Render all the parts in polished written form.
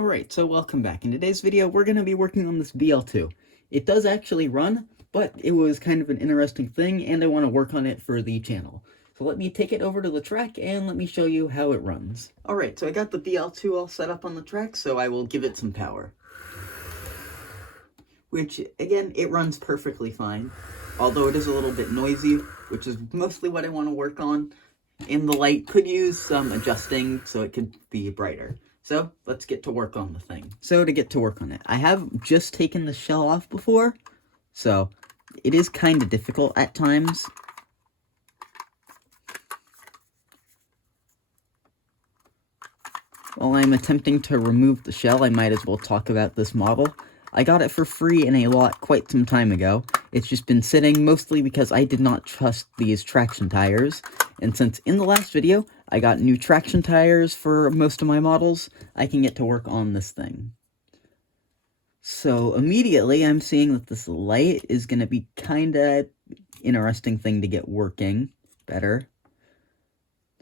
Alright, so welcome back. In today's video, we're going to be working on this BL2. It does actually run, but it was kind of an interesting thing, and I want to work on it for the channel. So let me take it over to the track, and let me show you how it runs. Alright, so I got the BL2 all set up on the track, so I will give it some power. Which, again, it runs perfectly fine, although it is a little bit noisy, which is mostly what I want to work on. And the light could use some adjusting, so it could be brighter. So, let's get to work on the thing. So, to get to work on it, I have just taken the shell off before, so it is kind of difficult at times. While I'm attempting to remove the shell, I might as well talk about this model. I got it for free in a lot quite some time ago. It's just been sitting mostly because I did not trust these traction tires. And since in the last video, I got new traction tires for most of my models, I can get to work on this thing. So immediately, I'm seeing that this light is going to be kind of interesting thing to get working better.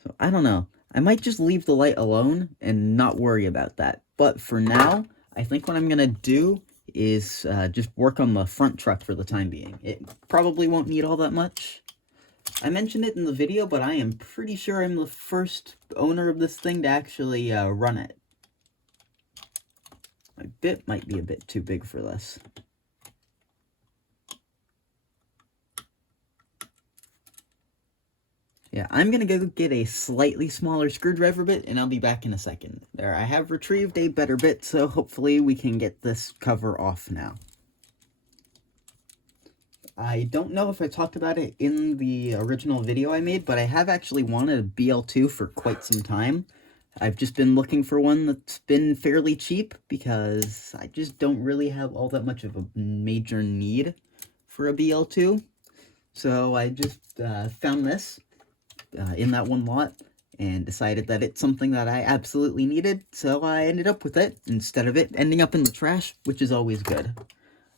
So I don't know. I might just leave the light alone and not worry about that. But for now, I think what I'm going to do is just work on the front truck for the time being. It probably won't need all that much. I mentioned it in the video, but I am pretty sure I'm the first owner of this thing to actually run it. My bit might be a bit too big for this. Yeah, I'm going to go get a slightly smaller screwdriver bit, and I'll be back in a second. There, I have retrieved a better bit, so hopefully we can get this cover off now. I don't know if I talked about it in the original video I made, but I have actually wanted a BL2 for quite some time. I've just been looking for one that's been fairly cheap, because I just don't really have all that much of a major need for a BL2. So I just found this in that one lot, and decided that it's something that I absolutely needed, so I ended up with it, instead of it ending up in the trash, which is always good.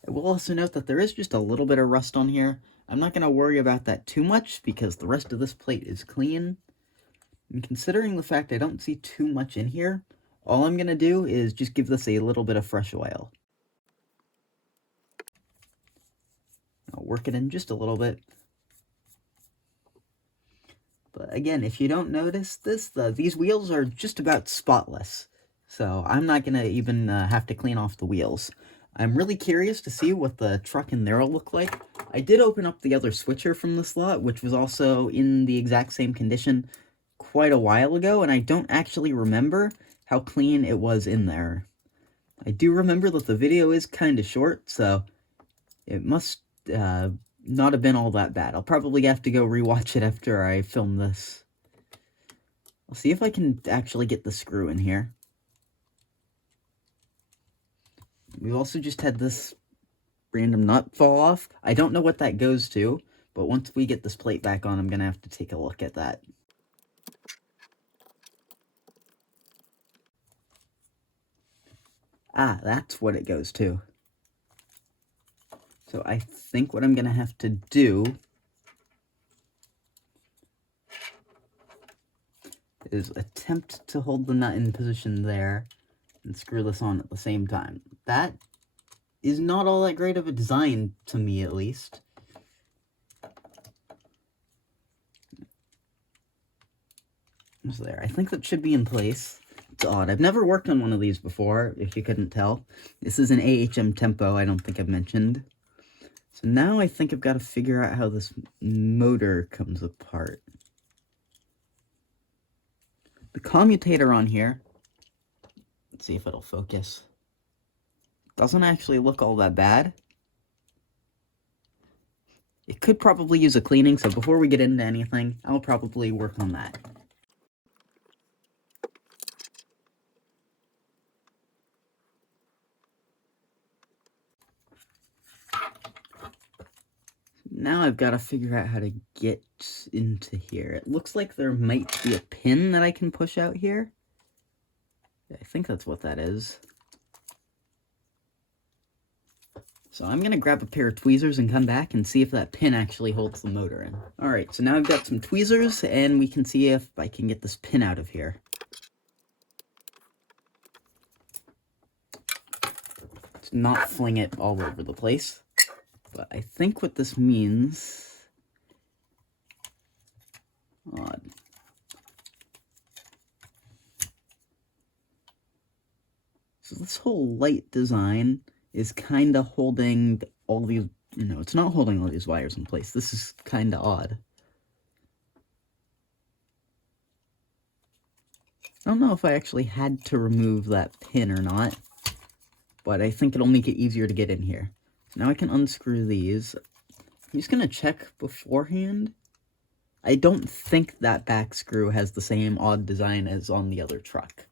I will also note that there is just a little bit of rust on here. I'm not going to worry about that too much, because the rest of this plate is clean. And considering the fact I don't see too much in here, all I'm going to do is just give this a little bit of fresh oil. I'll work it in just a little bit. But again, if you don't notice this, these wheels are just about spotless. So I'm not going to even have to clean off the wheels. I'm really curious to see what the truck in there will look like. I did open up the other switcher from this lot, which was also in the exact same condition quite a while ago, and I don't actually remember how clean it was in there. I do remember that the video is kind of short, so it must not have been all that bad. I'll probably have to go rewatch it after I film this. I'll see if I can actually get the screw in here. We've also just had this random nut fall off. I don't know what that goes to, but once we get this plate back on, I'm going to have to take a look at that. Ah, that's what it goes to. So I think what I'm going to have to do is attempt to hold the nut in position there and screw this on at the same time. That is not all that great of a design, to me at least. So there, I think that should be in place. It's odd. I've never worked on one of these before, if you couldn't tell. This is an AHM Tempo, I don't think I've mentioned. So now I think I've got to figure out how this motor comes apart. The commutator on here, let's see if it'll focus, doesn't actually look all that bad. It could probably use a cleaning, so before we get into anything, I'll probably work on that. Now I've got to figure out how to get into here. It looks like there might be a pin that I can push out here. I think that's what that is. So I'm going to grab a pair of tweezers and come back and see if that pin actually holds the motor in. Alright, so now I've got some tweezers, and we can see if I can get this pin out of here. to not fling it all over the place. But I think what this means... Odd. So this whole light design is kind of holding all these... No, it's not holding all these wires in place. This is kind of odd. I don't know if I actually had to remove that pin or not, but I think it'll make it easier to get in here. So now I can unscrew these. I'm just going to check beforehand. I don't think that back screw has the same odd design as on the other truck.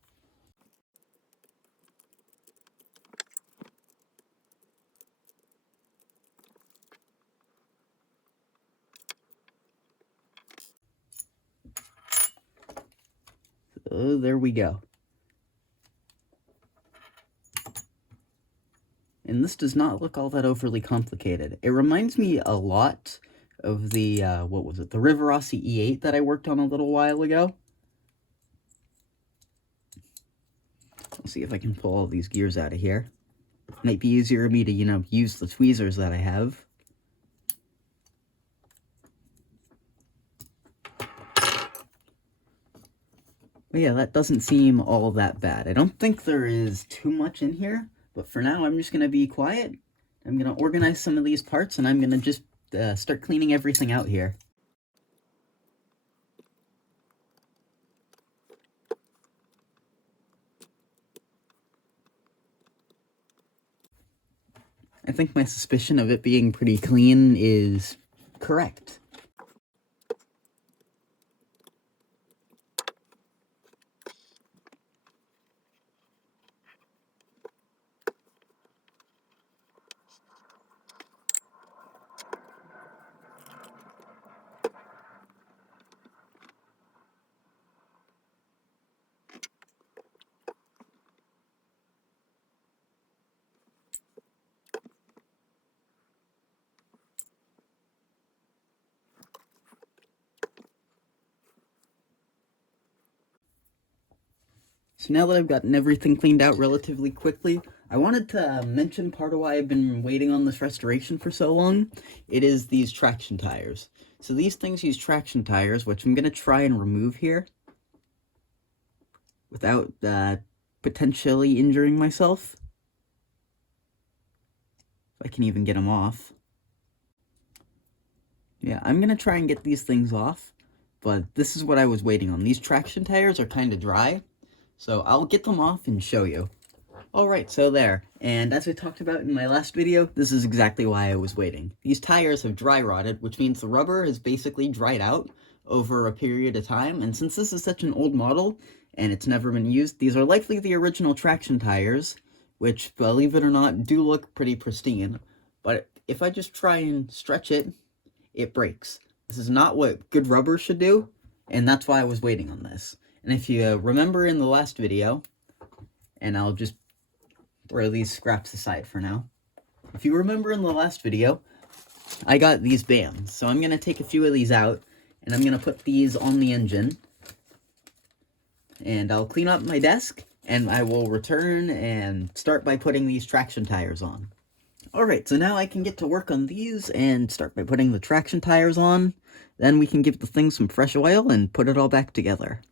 So there we go. And this does not look all that overly complicated. It reminds me a lot of the, what was it, the Rivarossi E8 that I worked on a little while ago. Let's see if I can pull all these gears out of here. Might be easier for me to, use the tweezers that I have. But yeah, that doesn't seem all that bad. I don't think there is too much in here, but for now I'm just going to be quiet. I'm going to organize some of these parts, and I'm going to just start cleaning everything out here. I think my suspicion of it being pretty clean is correct. So now that I've gotten everything cleaned out relatively quickly, I wanted to mention part of why I've been waiting on this restoration for so long. It is these traction tires. So these things use traction tires, which I'm going to try and remove here without potentially injuring myself. If I can even get them off. Yeah, I'm going to try and get these things off, but this is what I was waiting on. These traction tires are kind of dry. So I'll get them off and show you. Alright, so there. And as I talked about in my last video, this is exactly why I was waiting. These tires have dry rotted, which means the rubber has basically dried out over a period of time. And since this is such an old model, and it's never been used, these are likely the original traction tires, which, believe it or not, do look pretty pristine. But if I just try and stretch it, it breaks. This is not what good rubber should do, and that's why I was waiting on this. And if you remember in the last video, and I'll just throw these scraps aside for now. If you remember in the last video, I got these bands. So I'm going to take a few of these out, and I'm going to put these on the engine. And I'll clean up my desk, and I will return and start by putting these traction tires on. Alright, so now I can get to work on these and start by putting the traction tires on. Then we can give the thing some fresh oil and put it all back together.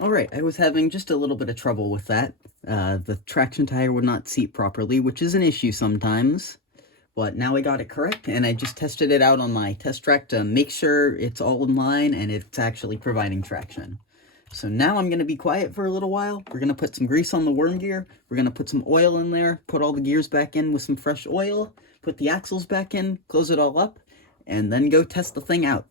Alright, I was having just a little bit of trouble with that. The traction tire would not seat properly, which is an issue sometimes. But now I got it correct, and I just tested it out on my test track to make sure it's all in line and it's actually providing traction. So now I'm going to be quiet for a little while. We're going to put some grease on the worm gear. We're going to put some oil in there, put all the gears back in with some fresh oil, put the axles back in, close it all up, and then go test the thing out.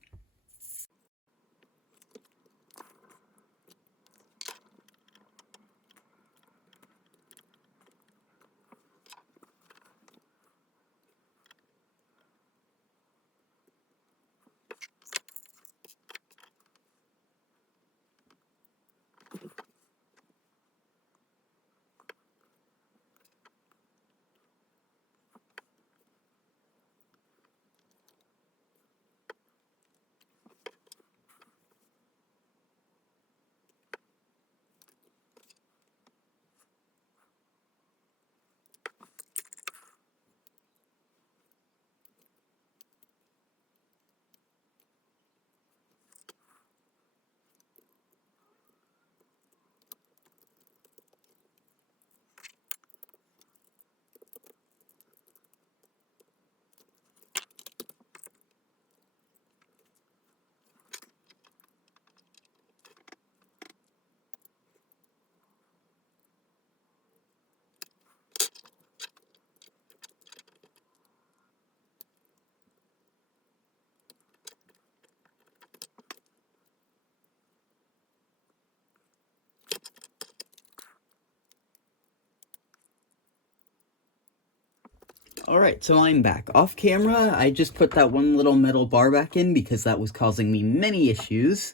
Alright, so I'm back. Off camera, I just put that one little metal bar back in because that was causing me many issues.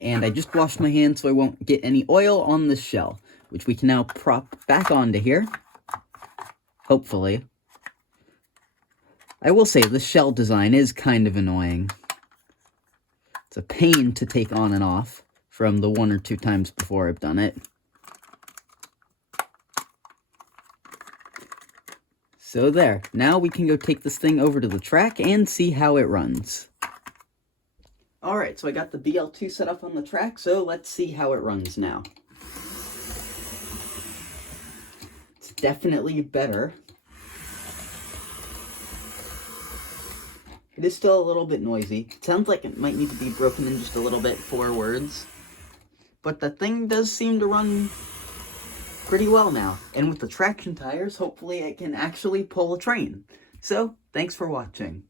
And I just washed my hands so I won't get any oil on the shell, which we can now prop back onto here. Hopefully. I will say, the shell design is kind of annoying. It's a pain to take on and off from the 1 or 2 times before I've done it. So there, now we can go take this thing over to the track and see how it runs. Alright, so I got the BL2 set up on the track, so let's see how it runs now. It's definitely better. It is still a little bit noisy. It sounds like it might need to be broken in just a little bit forwards. But the thing does seem to run pretty well now. And with the traction tires, hopefully it can actually pull a train. So, thanks for watching.